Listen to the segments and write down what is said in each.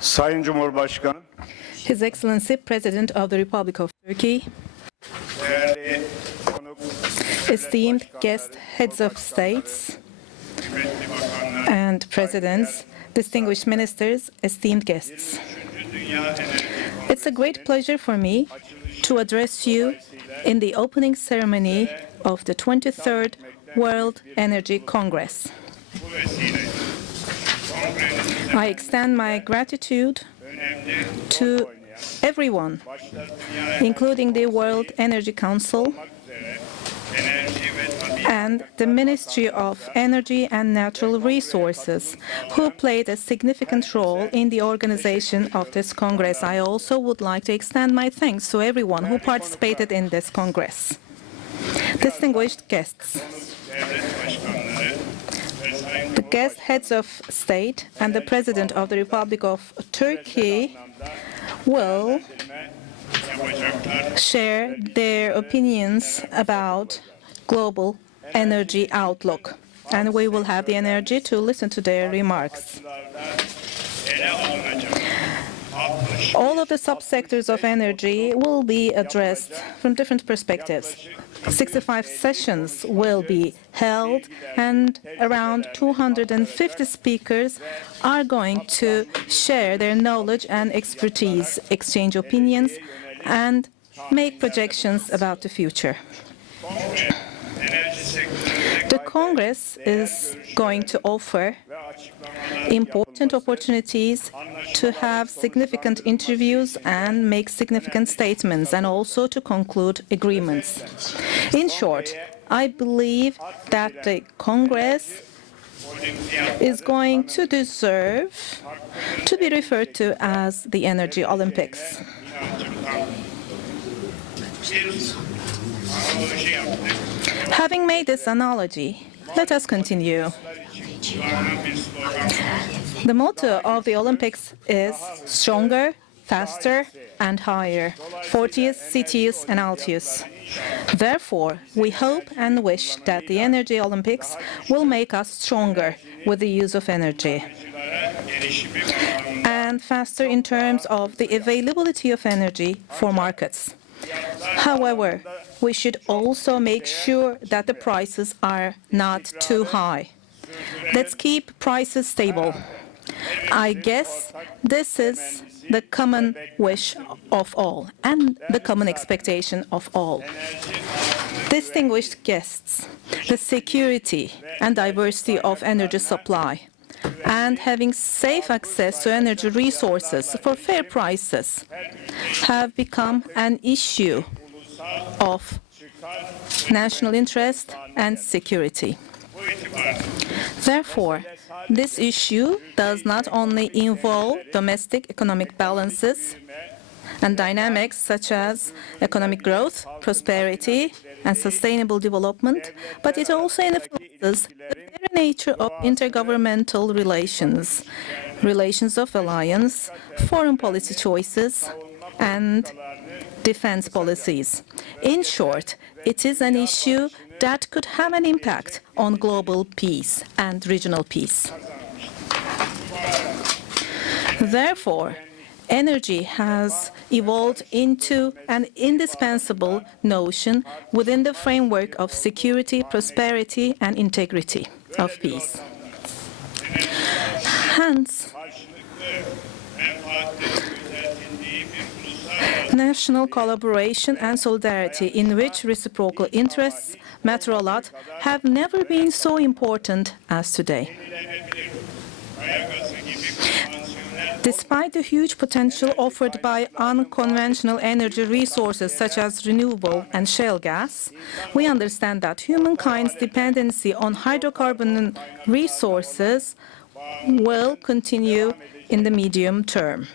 Sayın Cumhurbaşkanı, His Excellency President of the Republic of Turkey, değerli konuk, esteemed guest heads of states and presidents, distinguished ministers, esteemed guests. It's a great pleasure for me to address you in the opening ceremony of the 23rd World Energy Congress. I extend my gratitude to everyone, including the World Energy Council and the Ministry of Energy and Natural Resources, who played a significant role in the organization of this Congress. I also would like to extend my thanks to everyone who participated in this Congress. Distinguished guests, the guest heads of state and the President of the Republic of Turkey will share their opinions about global energy outlook, and we will have the energy to listen to their remarks. All of the subsectors of energy will be addressed from different perspectives. 65 sessions will be held, and around 250 speakers are going to share their knowledge and expertise, exchange opinions, and make projections about the future. The Congress is going to offer important opportunities to have significant interviews and make significant statements, and also to conclude agreements. In short, I believe that the Congress is going to deserve to be referred to as the Energy Olympics. Having made this analogy, let us continue. The motto of the Olympics is stronger, faster, and higher, Fortius, Citius, and Altius. Therefore, we hope and wish that the Energy Olympics will make us stronger with the use of energy, and faster in terms of the availability of energy for markets. However, we should also make sure that the prices are not too high. Let's keep prices stable. I guess this is the common wish of all and the common expectation of all. Distinguished guests, the security and diversity of energy supply and having safe access to energy resources for fair prices have become an issue of national interest and security. Therefore, this issue does not only involve domestic economic balances and dynamics such as economic growth, prosperity, and sustainable development, but it also influences the very nature of intergovernmental relations, relations of alliance, foreign policy choices, and defense policies. In short, it is an issue that could have an impact on global peace and regional peace. Therefore, energy has evolved into an indispensable notion within the framework of security, prosperity, and integrity of peace. Hence, national collaboration and solidarity, in which reciprocal interests matter a lot, have never been so important as today. Despite the huge potential offered by unconventional energy resources such as renewable and shale gas, we understand that humankind's dependency on hydrocarbon resources will continue in the medium term.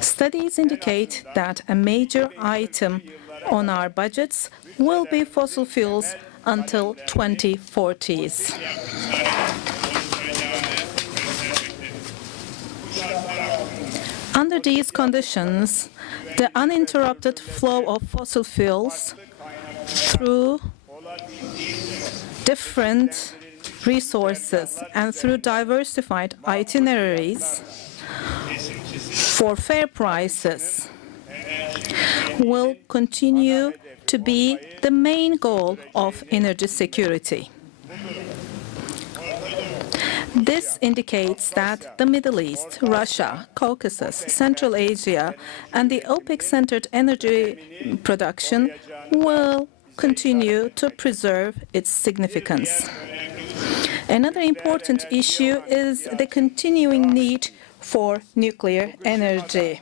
Studies indicate that a major item on our budgets will be fossil fuels until 2040s. Under these conditions, the uninterrupted flow of fossil fuels through different resources and through diversified itineraries for fair prices will continue to be the main goal of energy security. This indicates that the Middle East, Russia, Caucasus, Central Asia, and the OPEC-centered energy production will continue to preserve its significance. Another important issue is the continuing need for nuclear energy.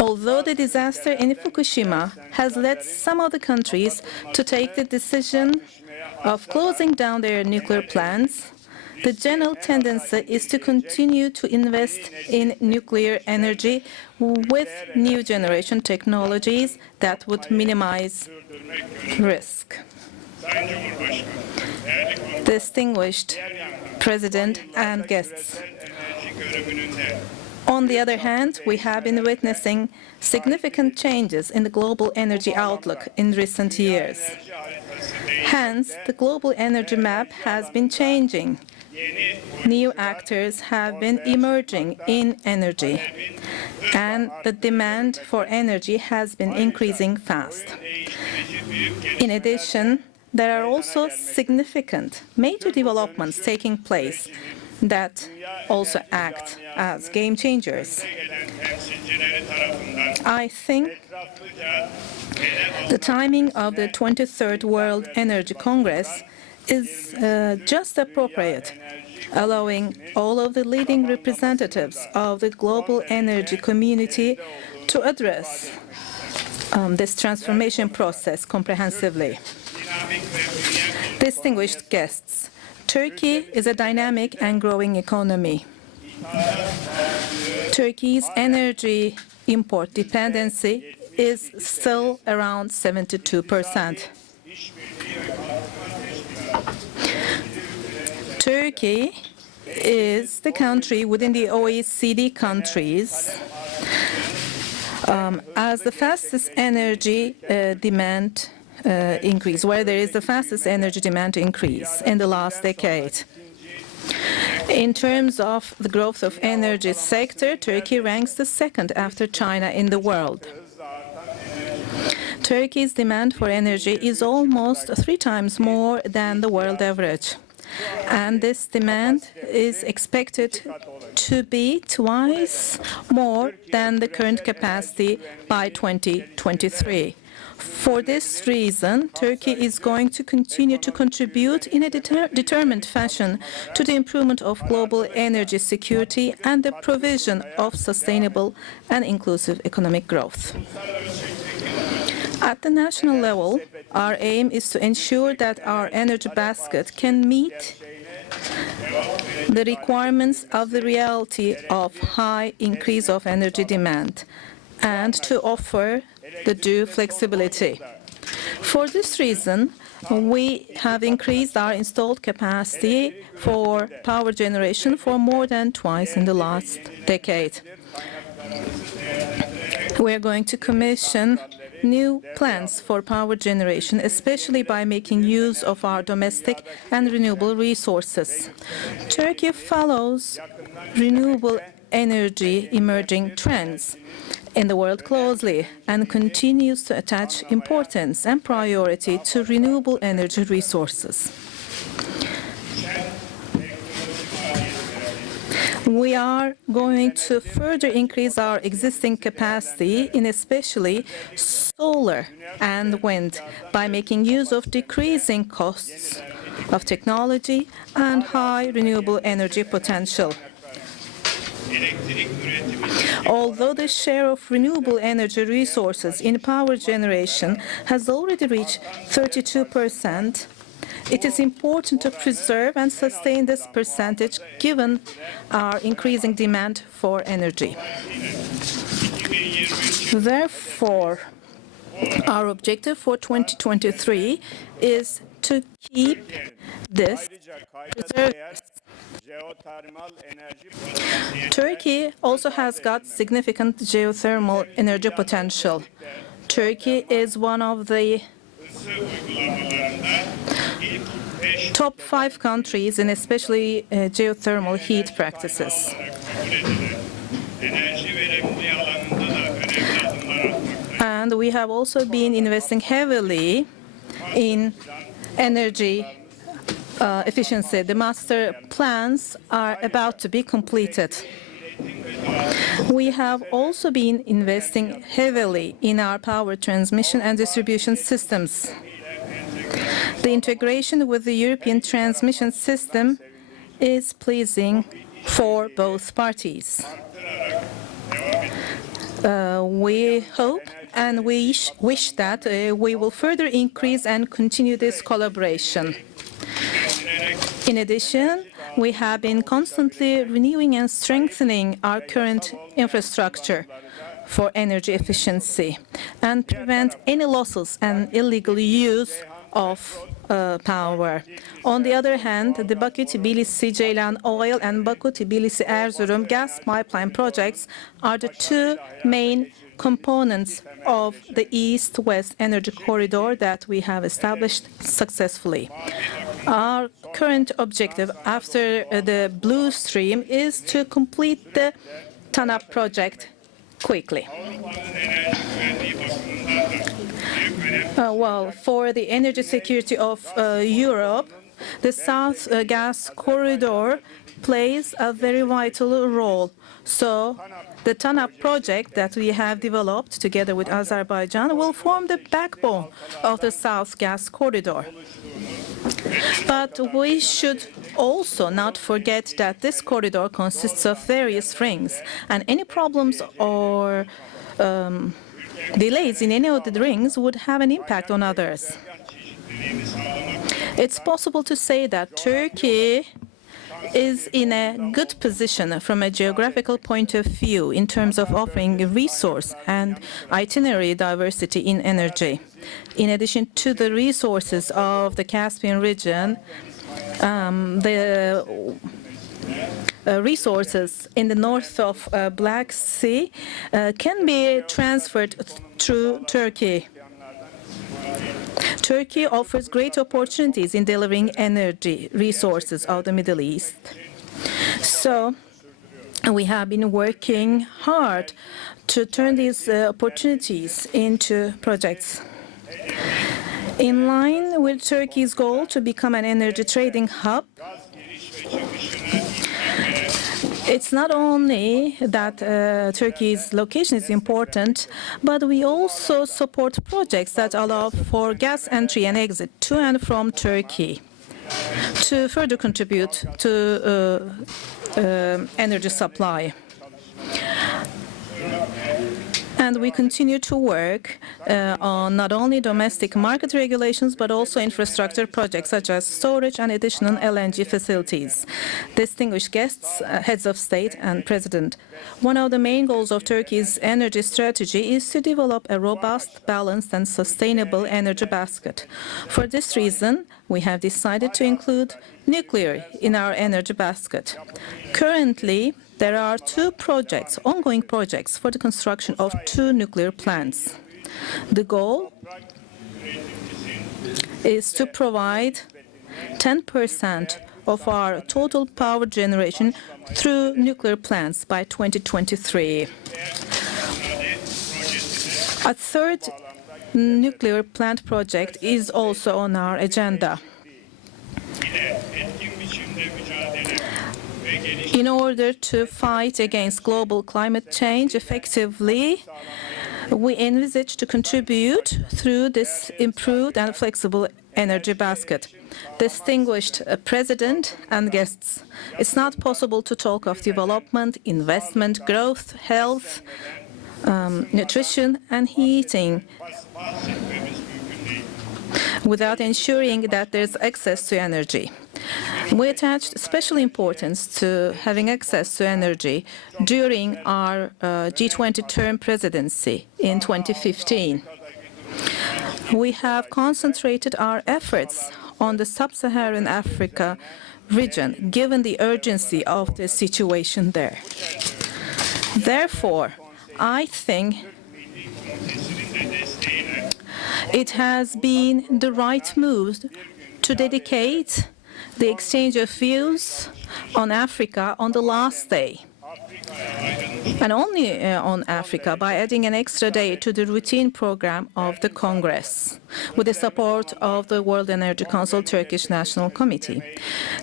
Although the disaster in Fukushima has led some of the countries to take the decision of closing down their nuclear plants, the general tendency is to continue to invest in nuclear energy with new generation technologies that would minimize risk. Distinguished President and guests, on the other hand, we have been witnessing significant changes in the global energy outlook in recent years. Hence, the global energy map has been changing. New actors have been emerging in energy, and the demand for energy has been increasing fast. In addition, there are also significant major developments taking place that also act as game changers. I think the timing of the 23rd World Energy Congress is just appropriate, allowing all of the leading representatives of the global energy community to address this transformation process comprehensively. Distinguished guests, Turkey is a dynamic and growing economy. Turkey's energy import dependency is still around 72%. Turkey is the country within the OECD countries as the fastest energy demand increase, where there is the fastest energy demand increase in the last decade. In terms of the growth of energy sector, Turkey ranks the second after China in the world. Turkey's demand for energy is almost 3 times more than the world average. And this demand is expected to be twice more than the current capacity by 2023. For this reason, Turkey is going to continue to contribute in a determined fashion to the improvement of global energy security and the provision of sustainable and inclusive economic growth. At the national level, our aim is to ensure that our energy basket can meet the requirements of the reality of high increase of energy demand and to offer the due flexibility. For this reason, we have increased our installed capacity for power generation for more than twice in the last decade. We are going to commission new plants for power generation, especially by making use of our domestic and renewable resources. Turkey follows renewable energy emerging trends in the world closely and continues to attach importance and priority to renewable energy resources. We are going to further increase our existing capacity in especially solar and wind by making use of decreasing costs of technology and high renewable energy potential. Although the share of renewable energy resources in power generation has already reached 32%, it is important to preserve and sustain this percentage given our increasing demand for energy. Therefore, our objective for 2023 is to keep this preserved. Turkey also has got significant geothermal energy potential. Turkey is one of the top 5 countries in especially geothermal heat practices. And we have also been investing heavily in energy efficiency. The master plans are about to be completed. We have also been investing heavily in our power transmission and distribution systems. The integration with the European transmission system is pleasing for both parties. We hope and we wish that we will further increase and continue this collaboration. In addition, we have been constantly renewing and strengthening our current infrastructure for energy efficiency and prevent any losses and illegal use of power. On the other hand, the Bakü-Tbilisi-Ceylan oil and Bakü-Tbilisi-Erzurum gas pipeline projects are the two main components of the East-West energy corridor that we have established successfully. Our current objective after the Blue Stream is to complete the TANAP project quickly. Well, for the energy security of Europe, the South Gas Corridor plays a very vital role. So the TANAP project that we have developed together with Azerbaijan will form the backbone of the South Gas Corridor. But we should also not forget that this corridor consists of various rings, and any problems or delays in any of the rings would have an impact on others. It's possible to say that Turkey is in a good position from a geographical point of view in terms of offering resource and itinerary diversity in energy. In addition to the resources of the Caspian region, the resources in the north of Black Sea can be transferred through Turkey. Turkey offers great opportunities in delivering energy resources of the Middle East. So we have been working hard to turn these opportunities into projects. In line with Turkey's goal to become an energy trading hub, it's not only that Turkey's location is important, but we also support projects that allow for gas entry and exit to and from Turkey to further contribute to energy supply. And we continue to work on not only domestic market regulations, but also infrastructure projects such as storage and additional LNG facilities. Distinguished guests, heads of state and president, one of the main goals of Turkey's energy strategy is to develop a robust, balanced and sustainable energy basket. For this reason, we have decided to include nuclear in our energy basket. Currently, there are two projects, ongoing projects, for the construction of 2 nuclear plants. The goal is to provide 10% of our total power generation through nuclear plants by 2023. A third nuclear plant project is also on our agenda. In order to fight against global climate change effectively, we envisage to contribute through this improved and flexible energy basket. Distinguished President and guests, it's not possible to talk of development, investment, growth, health, nutrition and heating without ensuring that there's access to energy. We attached special importance to having access to energy during our G20 term presidency in 2015. We have concentrated our efforts on the sub-Saharan Africa region, given the urgency of the situation there. Therefore, I think it has been the right move to dedicate the exchange of views on Africa on the last day and only on Africa, by adding an extra day to the routine program of the Congress, with the support of the World Energy Council Turkish National Committee.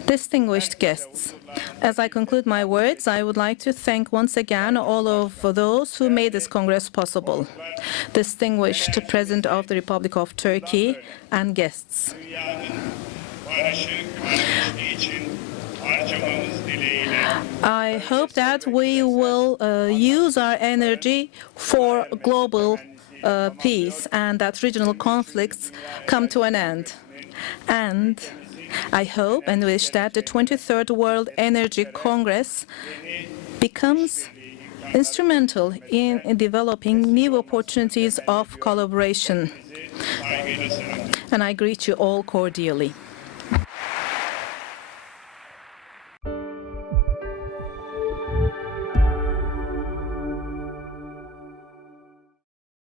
Distinguished guests, as I conclude my words, I would like to thank once again all of those who made this Congress possible. Distinguished President of the Republic of Turkey and guests. I hope that we will use our energy for global peace and that regional conflicts come to an end. And I hope and wish that the 23rd World Energy Congress becomes instrumental in developing new opportunities of collaboration. And I greet you all cordially.